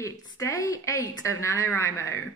It's day 8 of NaNoWriMo.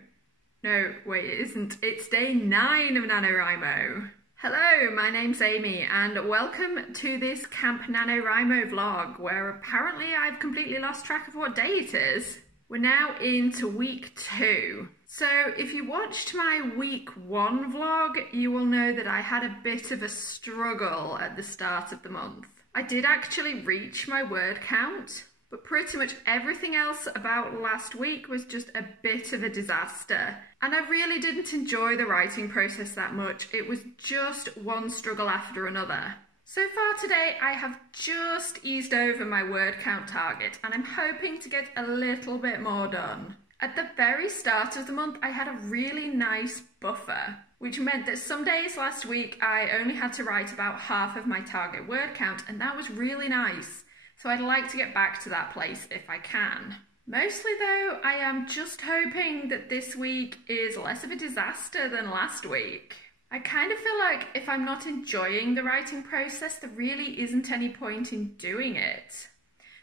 No, wait, it isn't. It's day 9 of NaNoWriMo. Hello, my name's Amy, and welcome to this Camp NaNoWriMo vlog, where apparently I've completely lost track of what day it is. We're now into week 2. So if you watched my week 1 vlog, you will know that I had a bit of a struggle at the start of the month. I did actually reach my word count, but pretty much everything else about last week was just a bit of a disaster. And I really didn't enjoy the writing process that much. It was just one struggle after another. So far today, I have just eased over my word count target, and I'm hoping to get a little bit more done. At the very start of the month, I had a really nice buffer, which meant that some days last week, I only had to write about half of my target word count, and that was really nice. So I'd like to get back to that place if I can. Mostly though, I am just hoping that this week is less of a disaster than last week. I kind of feel like if I'm not enjoying the writing process, there really isn't any point in doing it.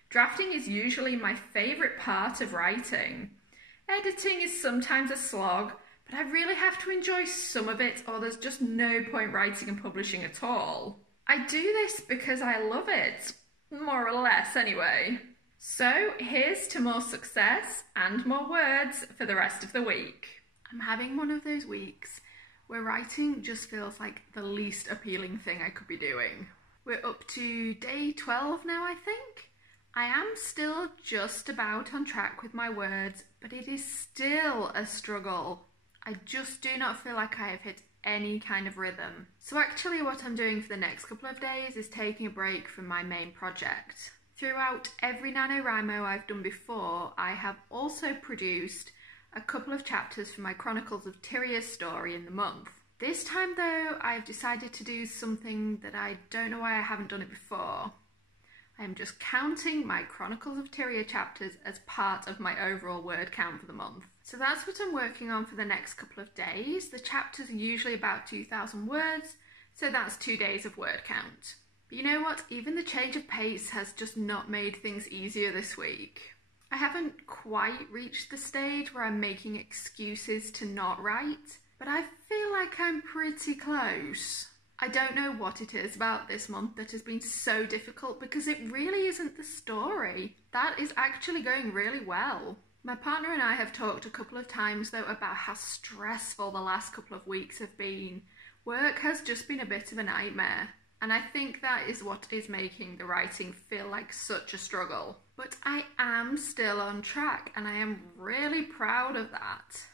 Drafting is usually my favourite part of writing. Editing is sometimes a slog, but I really have to enjoy some of it or there's just no point writing and publishing at all. I do this because I love it. More or less, anyway. So here's to more success and more words for the rest of the week. I'm having one of those weeks where writing just feels like the least appealing thing I could be doing. We're up to day 12 now, I think. I am still just about on track with my words, but it is still a struggle. I just do not feel like I have hit any kind of rhythm. So actually what I'm doing for the next couple of days is taking a break from my main project. Throughout every NaNoWriMo I've done before, I have also produced a couple of chapters for my Chronicles of Tyria story in the month. This time though, I've decided to do something that I don't know why I haven't done it before. I am just counting my Chronicles of Tyria chapters as part of my overall word count for the month. So that's what I'm working on for the next couple of days. The chapters are usually about 2,000 words, so that's 2 days of word count. But you know what? Even the change of pace has just not made things easier this week. I haven't quite reached the stage where I'm making excuses to not write, but I feel like I'm pretty close. I don't know what it is about this month that has been so difficult because it really isn't the story. That is actually going really well. My partner and I have talked a couple of times though about how stressful the last couple of weeks have been. Work has just been a bit of a nightmare, and I think that is what is making the writing feel like such a struggle. But I am still on track and I am really proud of that.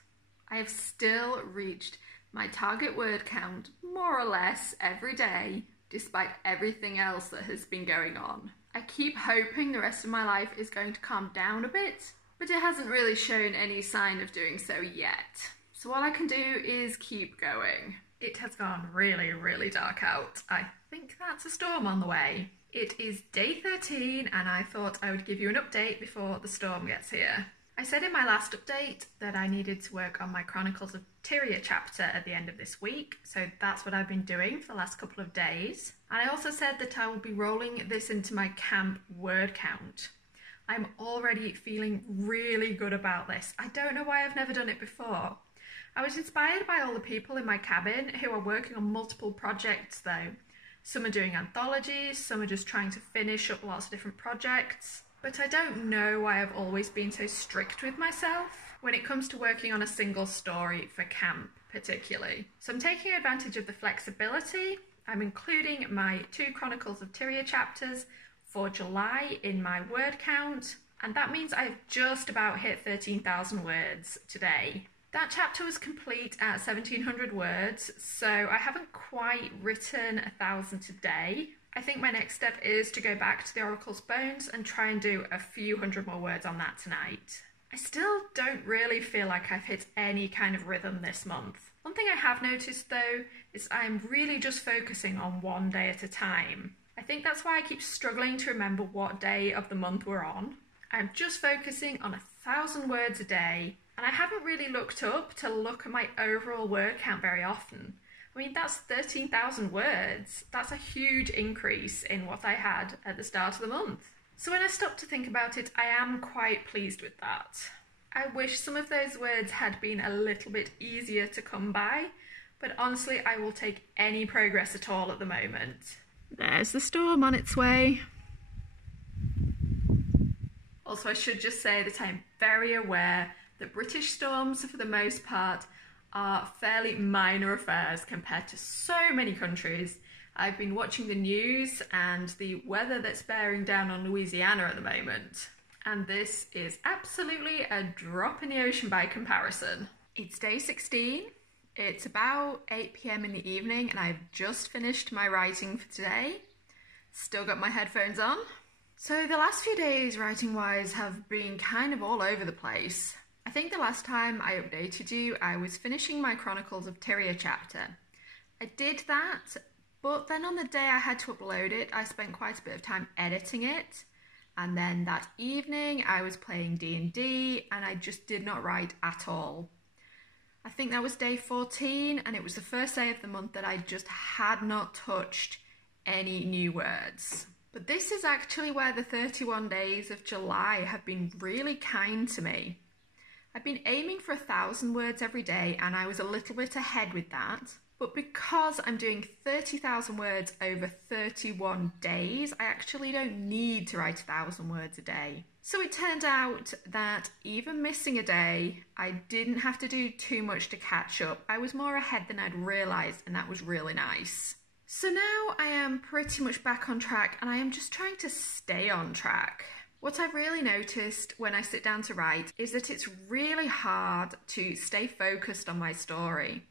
I have still reached my target word count more or less every day, despite everything else that has been going on. I keep hoping the rest of my life is going to calm down a bit, but it hasn't really shown any sign of doing so yet. So all I can do is keep going. It has gone really, really dark out. I think that's a storm on the way. It is day 13 and I thought I would give you an update before the storm gets here. I said in my last update that I needed to work on my Chronicles of Tyria chapter at the end of this week, so that's what I've been doing for the last couple of days. And I also said that I will be rolling this into my camp word count. I'm already feeling really good about this. I don't know why I've never done it before. I was inspired by all the people in my cabin who are working on multiple projects though. Some are doing anthologies, some are just trying to finish up lots of different projects. But I don't know why I've always been so strict with myself when it comes to working on a single story for camp particularly. So I'm taking advantage of the flexibility. I'm including my 2 Chronicles of Tyria chapters for July in my word count, and that means I've just about hit 13,000 words today. That chapter was complete at 1,700 words, so I haven't quite written 1,000 today. I think my next step is to go back to the Oracle's Bones and try and do a few hundred more words on that tonight. I still don't really feel like I've hit any kind of rhythm this month. One thing I have noticed though is I'm really just focusing on one day at a time. I think that's why I keep struggling to remember what day of the month we're on. I'm just focusing on 1,000 words a day, and I haven't really looked up to look at my overall word count very often. I mean, that's 13,000 words. That's a huge increase in what I had at the start of the month. So when I stop to think about it, I am quite pleased with that. I wish some of those words had been a little bit easier to come by, but honestly, I will take any progress at all at the moment. There's the storm on its way. Also, I should just say that I'm very aware that British storms, for the most part, are fairly minor affairs compared to so many countries. I've been watching the news and the weather that's bearing down on Louisiana at the moment, and this is absolutely a drop in the ocean by comparison. It's day 16. It's about 8 p.m. in the evening, and I've just finished my writing for today. Still got my headphones on. So the last few days, writing-wise, have been kind of all over the place. I think the last time I updated you, I was finishing my Chronicles of Tyria chapter. I did that, but then on the day I had to upload it, I spent quite a bit of time editing it. And then that evening, I was playing D&D, and I just did not write at all. I think that was day 14, and it was the first day of the month that I just had not touched any new words. But this is actually where the 31 days of July have been really kind to me. I've been aiming for 1,000 words every day, and I was a little bit ahead with that. But because I'm doing 30,000 words over 31 days, I actually don't need to write 1,000 words a day. So it turned out that even missing a day, I didn't have to do too much to catch up. I was more ahead than I'd realised, and that was really nice. So now I am pretty much back on track, and I am just trying to stay on track. What I've really noticed when I sit down to write is that it's really hard to stay focused on my story.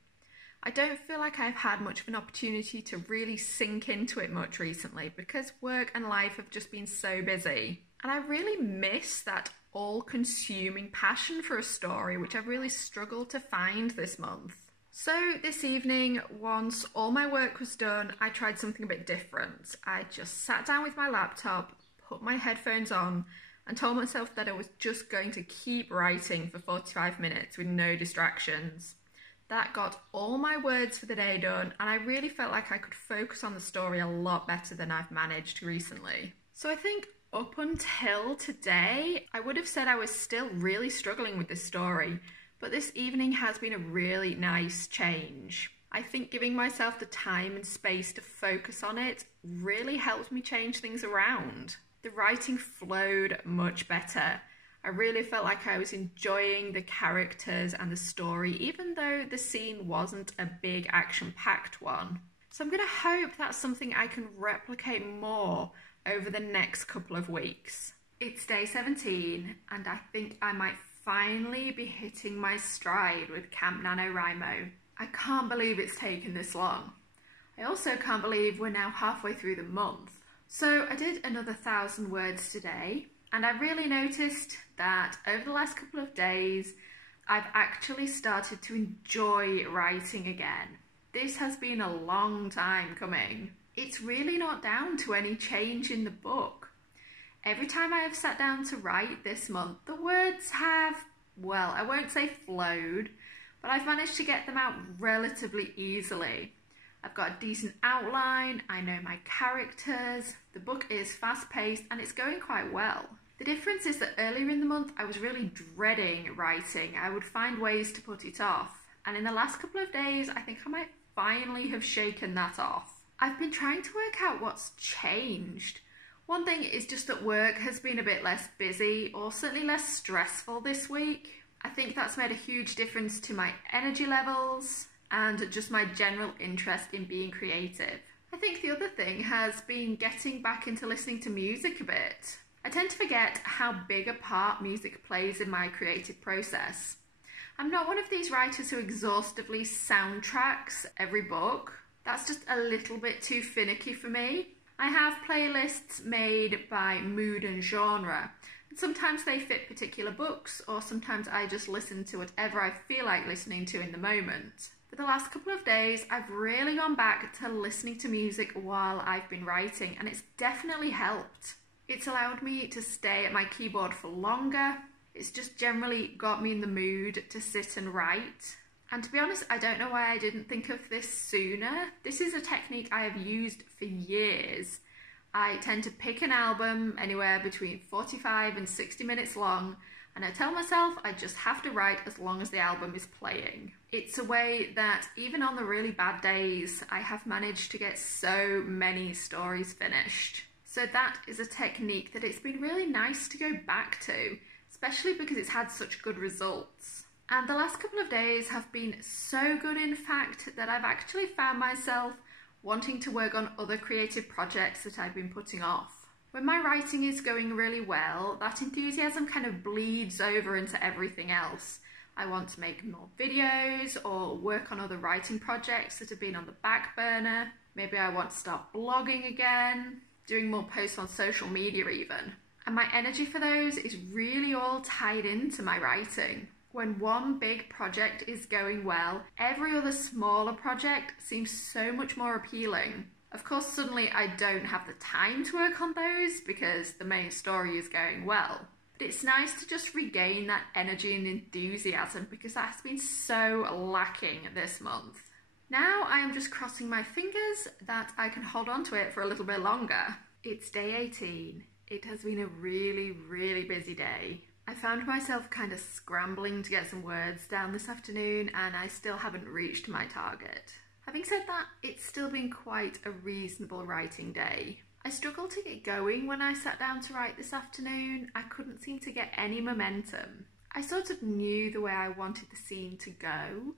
I don't feel like I've had much of an opportunity to really sink into it much recently because work and life have just been so busy. And I really miss that all-consuming passion for a story, which I've really struggled to find this month. So this evening, once all my work was done, I tried something a bit different. I just sat down with my laptop, put my headphones on, and told myself that I was just going to keep writing for 45 minutes with no distractions. That got all my words for the day done, and I really felt like I could focus on the story a lot better than I've managed recently. So I think up until today, I would have said I was still really struggling with this story, but this evening has been a really nice change. I think giving myself the time and space to focus on it really helped me change things around. The writing flowed much better. I really felt like I was enjoying the characters and the story, even though the scene wasn't a big action-packed one. So I'm going to hope that's something I can replicate more over the next couple of weeks. It's day 17, and I think I might finally be hitting my stride with Camp NaNoWriMo. I can't believe it's taken this long. I also can't believe we're now halfway through the month. So I did another 1,000 words today, and I really noticed that over the last couple of days, I've actually started to enjoy writing again. This has been a long time coming. It's really not down to any change in the book. Every time I have sat down to write this month, the words have, well, I won't say flowed, but I've managed to get them out relatively easily. I've got a decent outline, I know my characters, the book is fast-paced, and it's going quite well. The difference is that earlier in the month, I was really dreading writing. I would find ways to put it off. And in the last couple of days, I think I might finally have shaken that off. I've been trying to work out what's changed. One thing is just that work has been a bit less busy, or certainly less stressful this week. I think that's made a huge difference to my energy levels and just my general interest in being creative. I think the other thing has been getting back into listening to music a bit. I tend to forget how big a part music plays in my creative process. I'm not one of these writers who exhaustively soundtracks every book. That's just a little bit too finicky for me. I have playlists made by mood and genre. And sometimes they fit particular books, or sometimes I just listen to whatever I feel like listening to in the moment. For the last couple of days, I've really gone back to listening to music while I've been writing, and it's definitely helped. It's allowed me to stay at my keyboard for longer. It's just generally got me in the mood to sit and write. And to be honest, I don't know why I didn't think of this sooner. This is a technique I have used for years. I tend to pick an album anywhere between 45 and 60 minutes long, and I tell myself I just have to write as long as the album is playing. It's a way that even on the really bad days, I have managed to get so many stories finished. So that is a technique that it's been really nice to go back to, especially because it's had such good results. And the last couple of days have been so good, in fact, that I've actually found myself wanting to work on other creative projects that I've been putting off. When my writing is going really well, that enthusiasm kind of bleeds over into everything else. I want to make more videos or work on other writing projects that have been on the back burner. Maybe I want to start blogging again, doing more posts on social media even. And my energy for those is really all tied into my writing. When one big project is going well, every other smaller project seems so much more appealing. Of course, suddenly I don't have the time to work on those because the main story is going well. But it's nice to just regain that energy and enthusiasm because that's been so lacking this month. Now I am just crossing my fingers that I can hold on to it for a little bit longer. It's day 18. It has been a really, really busy day. I found myself kind of scrambling to get some words down this afternoon, and I still haven't reached my target. Having said that, it's still been quite a reasonable writing day. I struggled to get going when I sat down to write this afternoon. I couldn't seem to get any momentum. I sort of knew the way I wanted the scene to go,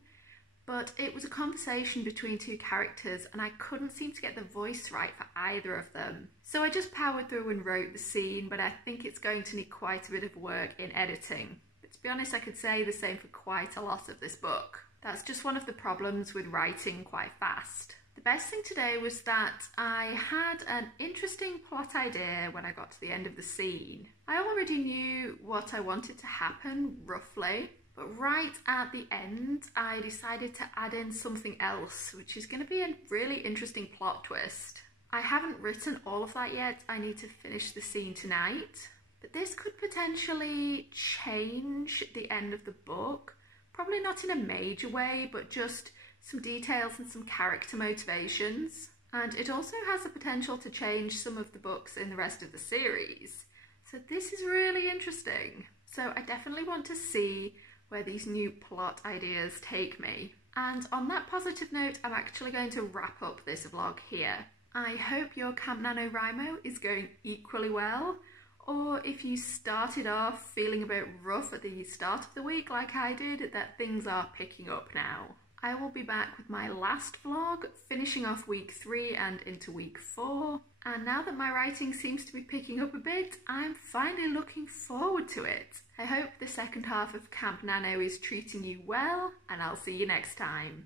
but it was a conversation between two characters and I couldn't seem to get the voice right for either of them. So I just powered through and wrote the scene, but I think it's going to need quite a bit of work in editing. But to be honest, I could say the same for quite a lot of this book. That's just one of the problems with writing quite fast. The best thing today was that I had an interesting plot idea when I got to the end of the scene. I already knew what I wanted to happen, roughly. But right at the end, I decided to add in something else, which is going to be a really interesting plot twist. I haven't written all of that yet. I need to finish the scene tonight. But this could potentially change the end of the book. Probably not in a major way, but just some details and some character motivations. And it also has the potential to change some of the books in the rest of the series. So this is really interesting. So I definitely want to see where these new plot ideas take me. And on that positive note, I'm actually going to wrap up this vlog here. I hope your Camp NaNoWriMo is going equally well, or if you started off feeling a bit rough at the start of the week like I did, that things are picking up now. I will be back with my last vlog, finishing off week 3 and into week 4. And now that my writing seems to be picking up a bit, I'm finally looking forward to it. I hope the second half of Camp NaNo is treating you well, and I'll see you next time.